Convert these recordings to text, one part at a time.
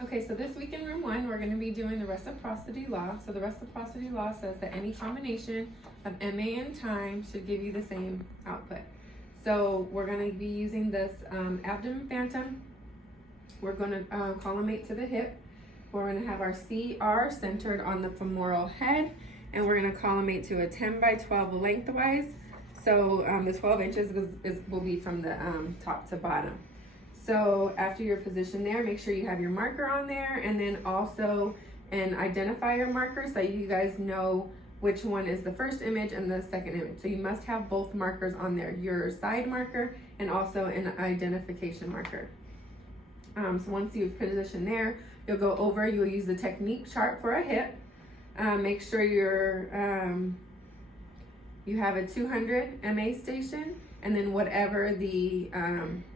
Okay, so this week in room 1, we're going to be doing the reciprocity law. So the reciprocity law says that any combination of MA and time should give you the same output. So we're going to be using this abdomen phantom. We're going to collimate to the hip. We're going to have our CR centered on the femoral head, and we're going to collimate to a 10 by 12 lengthwise. So the 12 inches will be from the top to bottom. So after your position there, make sure you have your marker on there, and then also an identifier marker so you guys know which one is the first image and the second image. So you must have both markers on there, your side marker and also an identification marker. So once you've positioned there, you'll go over, you'll use the technique chart for a hip. Make sure you have a 200 MA station, and then whatever the,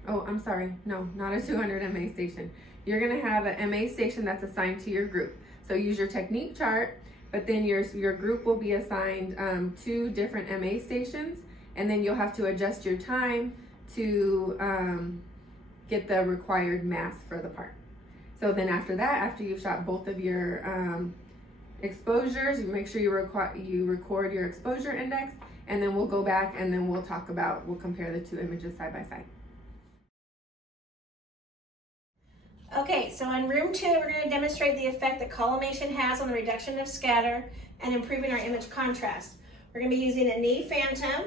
not a 200 MA station. You're gonna have an MA station that's assigned to your group. So use your technique chart, but then your group will be assigned 2 different MA stations, and then you'll have to adjust your time to get the required mass for the part. So then after that, after you've shot both of your exposures, you make sure you record your exposure index, and then we'll go back and then we'll compare the 2 images side by side. Okay, so in room 2, we're going to demonstrate the effect that collimation has on the reduction of scatter and improving our image contrast. We're going to be using a knee phantom.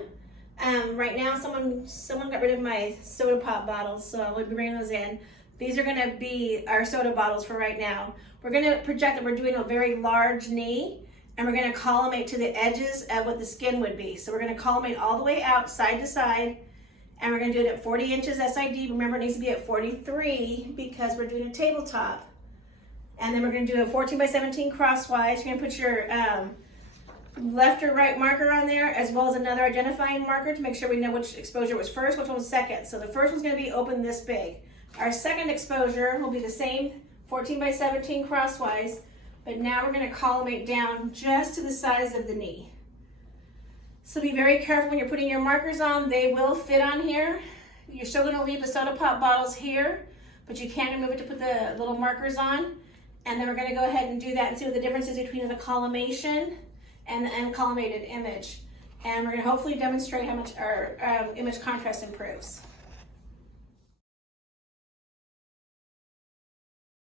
Right now, someone got rid of my soda pop bottles, so we'll be bringing those in. These are going to be our soda bottles for right now. We're going to project that we're doing a very large knee, and we're going to collimate to the edges of what the skin would be. So we're going to collimate all the way out, side to side, and we're going to do it at 40 inches SID. Remember, it needs to be at 43 because we're doing a tabletop. And then we're going to do a 14 by 17 crosswise. You're going to put your left or right marker on there, as well as another identifying marker to make sure we know which exposure was first, which one was second. So the first one's going to be open this big. Our second exposure will be the same 14 by 17 crosswise, but now we're going to collimate down just to the size of the knee. So be very careful when you're putting your markers on. They will fit on here. You're still going to leave the soda pop bottles here, but you can remove it to put the little markers on. And then we're going to go ahead and do that and see what the difference is between the collimation and the uncollimated image. And we're going to hopefully demonstrate how much our image contrast improves.